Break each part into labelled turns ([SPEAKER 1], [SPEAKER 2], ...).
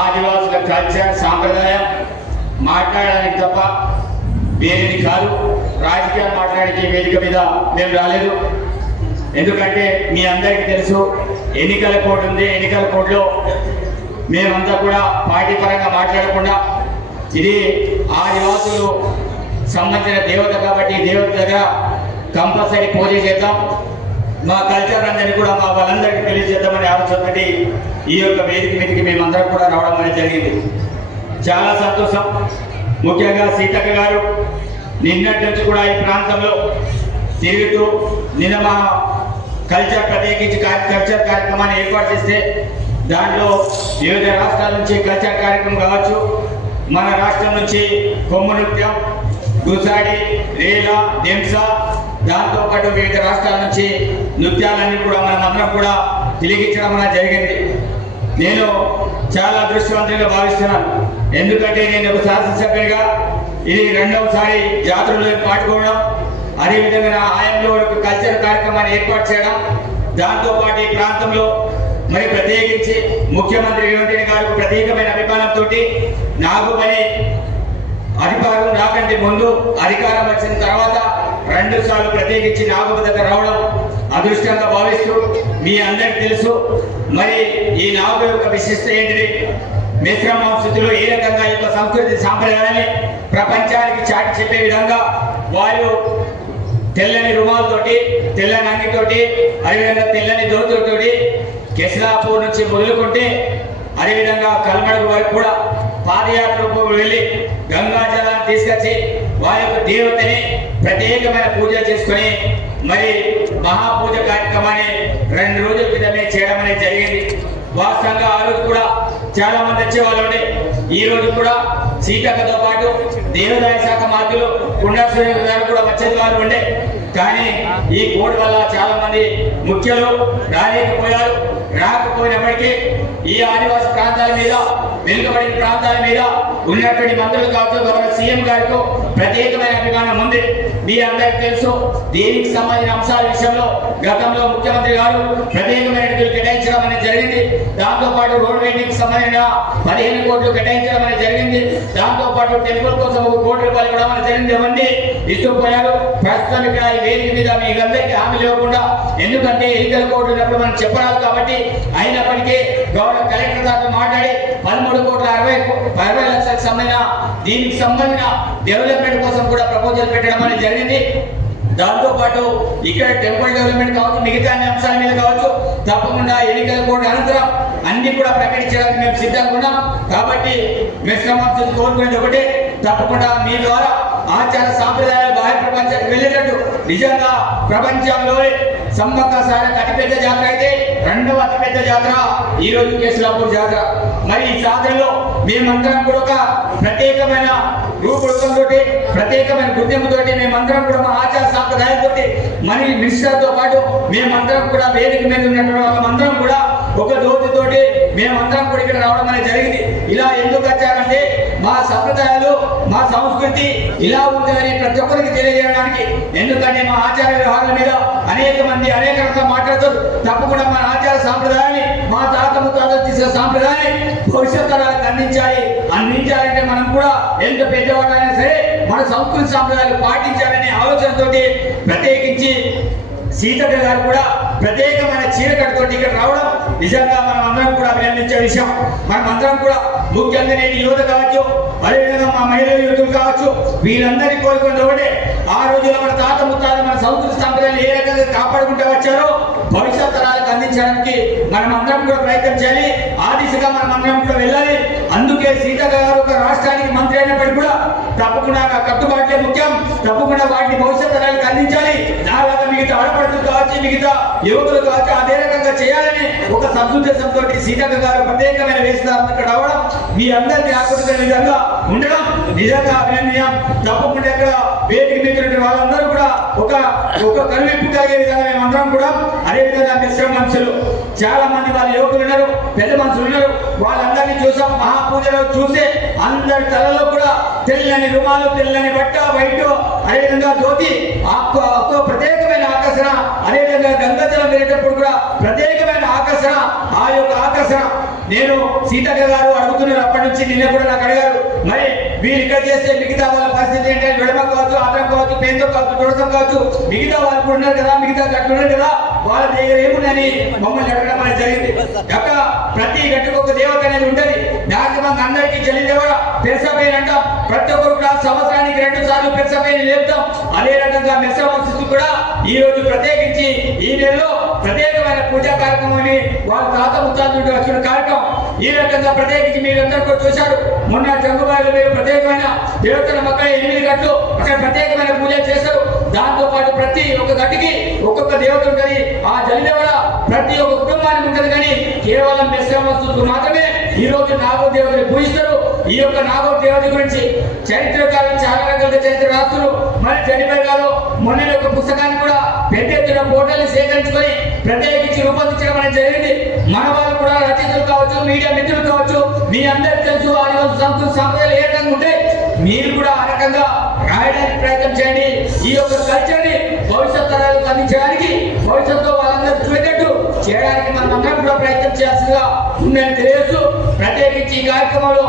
[SPEAKER 1] ఆదివాసుల కల్చర్ సాంప్రదాయం మాట్లాడడానికి తప్ప వేరేది కాదు. రాజకీయాలు మాట్లాడే వేదిక మీద మేము రాలేదు. ఎందుకంటే మీ అందరికీ తెలుసు ఎన్నికల కోడ్ ఉంది. ఎన్నికల కోడ్లో మేమంతా కూడా పార్టీ పరంగా మాట్లాడకుండా ఇది ఆదివాసులు సంబంధించిన దేవత కాబట్టి దేవత దగ్గర కంపల్సరీ పూజ చేద్దాం. మా కల్చర్ అందరినీ కూడా మా వాళ్ళందరికీ తెలియజేద్దామనే ఆలోచనతోటి ఈ యొక్క వేదిక మీదకి మేమందరం కూడా రావడం అనేది జరిగింది. చాలా సంతోషం. ముఖ్యంగా సీతక్క గారు నిన్నటి నుంచి కూడా ఈ ప్రాంతంలో తిరుగుతూ నిన్న మా కల్చర్ ప్రత్యేకించి కల్చర్ కార్యక్రమాన్ని ఏర్పాటు చేస్తే దాంట్లో వివిధ రాష్ట్రాల నుంచి కల్చర్ కార్యక్రమం కావచ్చు. మన రాష్ట్రం నుంచి కొమ్ము నృత్యం గుసాడి రేలా దెంస దాంతో పాటు వివిధ రాష్ట్రాల నుంచి నృత్యాలన్నీ కూడా మనం అందరం కూడా తిరిగిచ్చడం అనేది జరిగింది. నేను చాలా అదృష్టవంతంగా భావిస్తున్నాను. ఎందుకంటే నేను ఒక శాసనసభ్యుడిగా ఇది రెండవసారి జాతరలో పాటుకోవడం అదేవిధంగా నా ఆయంలో ఒక కల్చర్ కార్యక్రమాన్ని ఏర్పాటు చేయడం దాంతోపాటు ఈ ప్రాంతంలో మరి ప్రత్యేకించి ముఖ్యమంత్రి రేవంత్ రెడ్డి గారికి ప్రత్యేకమైన అభిమానంతో నాకు మరి అధికారం రాకంటే ముందు అధికారం వచ్చిన తర్వాత రెండు సార్లు ప్రత్యేకించి నాగోబ దగ్గర రావడం అదృష్టంగా భావిస్తూ మీ అందరికి తెలుసు. మరి ఈ నాగోబ యొక్క విశిష్ట ఏంటిది? మిశ్రమ స్థితిలో ఏ రకంగా ఈ యొక్క సంస్కృతి సాంప్రదాయాన్ని ప్రపంచానికి చాటి చెప్పే విధంగా వారు తెల్లని రుమాలతోటి తెల్లని అంగితోటి అదేవిధంగా తెల్లని దోతులతోటి కెస్లాపూర్ నుంచి మొదలుకుంటే అదేవిధంగా కల్మడుగు వరకు కూడా పాదయాత్రకు వెళ్ళి గంగా జలాన్ని తీసుకొచ్చి వారి యొక్క దేవతని ప్రత్యేకమైన పూజ చేసుకుని మరి మహాపూజ కార్యక్రమాన్ని రెండు రోజుల క్రితమే చేయడం అనేది జరిగింది. వాస్తవంగా ఆ రోజు కూడా చాలా మంది వచ్చేవాళ్ళు ఉండే. ఈ రోజు కూడా సీతక్కతో పాటు దేవాదాయ శాఖ మార్గులు కొండా గారు కూడా వచ్చేది వారు ఉండే. కానీ ఈ కోడ్ వల్ల చాలా మంది ముఖ్యులు రాలేకపోయారు. రాకపోయినప్పటికీ ఈ ఆదివాసీ ప్రాంతాల మీద వెనుకబడిన ప్రాంతాల మీద ఉన్నటువంటి మంత్రులు కావచ్చు గౌరవ సీఎం గారితో ప్రత్యేకమైన అభిమానం ఉంది. మీ అందరికి తెలుసు దీనికి సంబంధించిన అంశాల విషయంలో గతంలో ముఖ్యమంత్రి గారు ప్రత్యేకమైన కేటాయించడం అనేది జరిగింది. దాంతో పాటు రోడ్ వెయిటింగ్ సంబంధించిన పదిహేను కోట్లు కేటాయించడం అనేది జరిగింది. దాంతో పాటు టెంపుల్ కోసం ఒక కోటి రూపాయలు ఇవ్వడం అనేది జరిగింది. ఇవ్వండి ఇస్తూ పోయారు. ప్రస్తుతం ఇక్కడ ఈ వేదిక మీద మీకందరికీ హామీ లేకుండా ఎందుకంటే ఎన్నికల కోర్టు ఉన్నప్పుడు మనం చెప్పరాదు కాబట్టి అయినప్పటికీ గౌరవ కలెక్టర్ గారితో మాట్లాడి పదమూడు కోట్ల అరవై అరవై లక్షలకు సంబంధించిన దీనికి సంబంధించిన డెవలప్మెంట్ కోసం కూడా ప్రపోజల్ పెట్టడం అనేది జరిగింది. దాంతో పాటు ఇక్కడ టెంపుల్ డెవలప్మెంట్ కావచ్చు మిగతా అన్ని అంశాల మీద కావచ్చు తప్పకుండా ఎన్నికల కోడ్ అనంతరం అన్ని కూడా ప్రకటించడానికి మేము సిద్ధంగా ఉన్నాం. కాబట్టి మిశ్రమాంశం కోరుకునేది ఒకటే తప్పకుండా మీ ద్వారా ఆచార సాంప్రదాయాలు బాహ్య ప్రపంచానికి వెళ్ళేటట్టు నిజంగా ప్రపంచంలోనే సమ్మక్క అతిపెద్ద జాతర అయితే రెండవ అతిపెద్ద జాతర ఈ రోజు కేసులాపూర్ జాతర. మరి ఈ జాతరలో మేమందరం కూడా ఒక ప్రత్యేకమైన రూపంతో ప్రత్యేకమైన గుర్తింపుతో మేమందరం కూడా మా ఆచార సాంప్రదాయాలతో మరి మినిస్టర్తో పాటు మేమందరం కూడా వేదిక మీద ఉన్నటువంటి వాళ్ళమందరం కూడా ఒక దోతితోటి మేమందరం కూడా ఇక్కడ రావడం అనేది జరిగింది. ఇలా ఎందుకు వచ్చారంటే మా సంప్రదాయాలు మా సంస్కృతి ఇలా ఉంటుందని ప్రతి ఒక్కరికి తెలియజేయడానికి ఎందుకంటే మా ఆచార వ్యవహారాల మీద అనేక మంది అనేక రకాల మాట్లాడుతారు తప్పకుండా మన ఆచార సాంప్రదాయాన్ని మా తాత ముత్తాతలు తీసిన సాంప్రదాయాన్ని భవిష్యత్ తరాలకు అందించాలి అందించాలంటే మనం కూడా ఎంత పెద్దవాళ్ళైనా సరే మన సంస్కృతి సాంప్రదాయాలు పాటించాలనే ఆలోచనతోటి ప్రత్యేకించి సీతక్క గారు కూడా ప్రత్యేకమైన చీర కట్టుకొని ఇక్కడ రావడం నిజంగా మనం అందరం కూడా అభినందించే విషయం. మనం అందరం కూడా ముఖ్యంగా నేను యువత కావచ్చు అదేవిధంగా మా మహిళల యువతులు కావచ్చు వీళ్ళందరినీ కోరుకుని ఒకటే. ఆ రోజుల్లో మన తాత ముత్తాత మన సంస్కృతి సంప్రదాయాలు ఏ రకంగా కాపాడుకుంటూ వచ్చారో భవిష్యత్ తరాలకు అందించడానికి మనం అందరం కూడా ప్రయత్నం చేయాలి. ఆ దిశగా మనం అందరం కూడా వెళ్ళాలి. అందుకే సీత తప్పకుండా నా కట్టుబాట్లే ముఖ్యం. తప్పకుండా వాటిని భవిష్యత్ తరానికి అందించాలి. నాలాగా మిగతా ఆడపడుతులు కావచ్చు మిగతా యువకులు కావచ్చు అదే రకంగా చేయాలని ఒక సదుద్దేశంతో సీతక్క గారు ప్రత్యేకమైన వేసినారు అక్కడ రావడం మీ అందరినీ ఆకట్టుకునే విధంగా ఉండడం. నిజంగా అభినందనీయం తప్పకుండా ఇక్కడ వేదిక మీద వాళ్ళందరూ కూడా ఒక ఒక కనువిప్పు కలిగే విధంగా మేమందరం కూడా. అదే విధంగా మిశ్రమ మనుషులు చాలా మంది వాళ్ళ యువకులు ఉన్నారు పెద్ద మనుషులు ఉన్నారు. వాళ్ళందరినీ చూసాం మహాపూజలో చూసి అందరి తలలో కూడా తెల్లని రుమాలు తెల్లని బట్ట వైట్ అదేవిధంగా ధోతి ఆకు ప్రత్యేకమైన ఆకర్షణ. అదేవిధంగా గంగాజలం వెళ్ళేటప్పుడు కూడా ప్రత్యేకమైన ఆకర్షణ. ఆ యొక్క ఆకర్షణ నేను సీతక్క గారు అడుగుతున్నారు అప్పటి నుంచి నిన్న కూడా నాకు అడిగారు మరి వీరు ఇక్కడ చేస్తే మిగతా వాళ్ళ పరిస్థితి ఏంటంటే విడమ కావచ్చు ఆటం కావచ్చు పేంతో కావచ్చు తుడసం కావచ్చు మిగతా వాళ్ళు కూడా ఉన్నారు కదా మిగతా గట్లు ఉన్నారు కదా వాళ్ళ దగ్గర ఏముందని మమ్మల్ని అడగడం అనేది జరిగింది. అక్క ప్రతి గట్టుకు ఒక దేవత అనేది ఉంటుంది. మ్యాక్సిమం అందరికీ చెల్లి దేవత పెరసపైన అంటాం. ప్రతి ఒక్కరు కూడా సంవత్సరానికి రెండు సార్లు పెరసపైన లేపుతాం. అదే రకంగా మెస్స వంశస్థు కూడా ఈ రోజు ప్రత్యేకించి ఈ నెలలో ప్రత్యేకమైన పూజా కార్యక్రమాన్ని వాళ్ళ తాత ముత్తాత వచ్చిన కార్యక్రమం. ఈ రకంగా ప్రత్యేకించి మీరందరూ కూడా చూశారు. మొన్న జంగుబాయిలో మీరు ప్రత్యేకమైన దేవతల మొక్క ఎనిమిది గట్లు అక్కడ ప్రత్యేకమైన పూజ చేస్తారు దాంతో పాటు ప్రతి ఒక్క గట్టికి ఒక్కొక్క దేవత ఉంటుంది. ఆ జలిదేవర ప్రతి ఒక్క కుటుంబానికి ఉంటుంది కానీ కేవలం మెస్సవస్తుకు మాత్రమే. ఈ రోజు నాగో దేవతని పూజిస్తారు. ఈ యొక్క నాగో దేవత గురించి చరిత్రకారులు చాలా రకాల చరిత్ర రాస్తులు మరి చనిపోయారు మొన్న యొక్క పుస్తకాన్ని కూడా పెద్ద ఎత్తున ఫోటోలు సేకరించుకొని ప్రత్యేకించి రూపొందించడం అనేది జరిగింది. మన వాళ్ళు కూడా రచయితలు కావచ్చు మీడియా మిత్రులు కావచ్చు మీ అందరికీ తెలుసు ఆదివాసి సంస్కృతి సంప్రదాయాలు ఏ రకంగా ఉంటే మీరు కూడా ఆ రకంగా రాయడానికి ప్రయత్నం చేయండి. ఈ యొక్క కల్చర్ని భవిష్యత్ తరాలకు అందించడానికి భవిష్యత్తులో వాళ్ళందరూ చూసేటట్టు చేయడానికి మనం అందరం కూడా ప్రయత్నం చేయాల్సిందిగా ఉందని తెలియజేస్తూ ప్రత్యేకించి ఈ కార్యక్రమంలో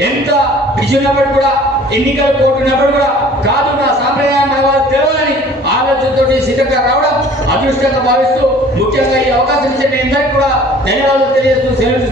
[SPEAKER 1] ఎంత బిజీ ఉన్నప్పుడు కూడా ఎన్నికలు పోతున్నప్పుడు కూడా కాదు నా సాంప్రదాయం మన వాళ్ళకి తెలవాలని ఆలోచనతో సిద్ధంగా రావడం అదృష్టంగా భావిస్తూ ముఖ్యంగా ఈ అవకాశం ఇచ్చిన మీ అందరికీ కూడా ధన్యవాదాలు తెలియజేస్తూ సెలవు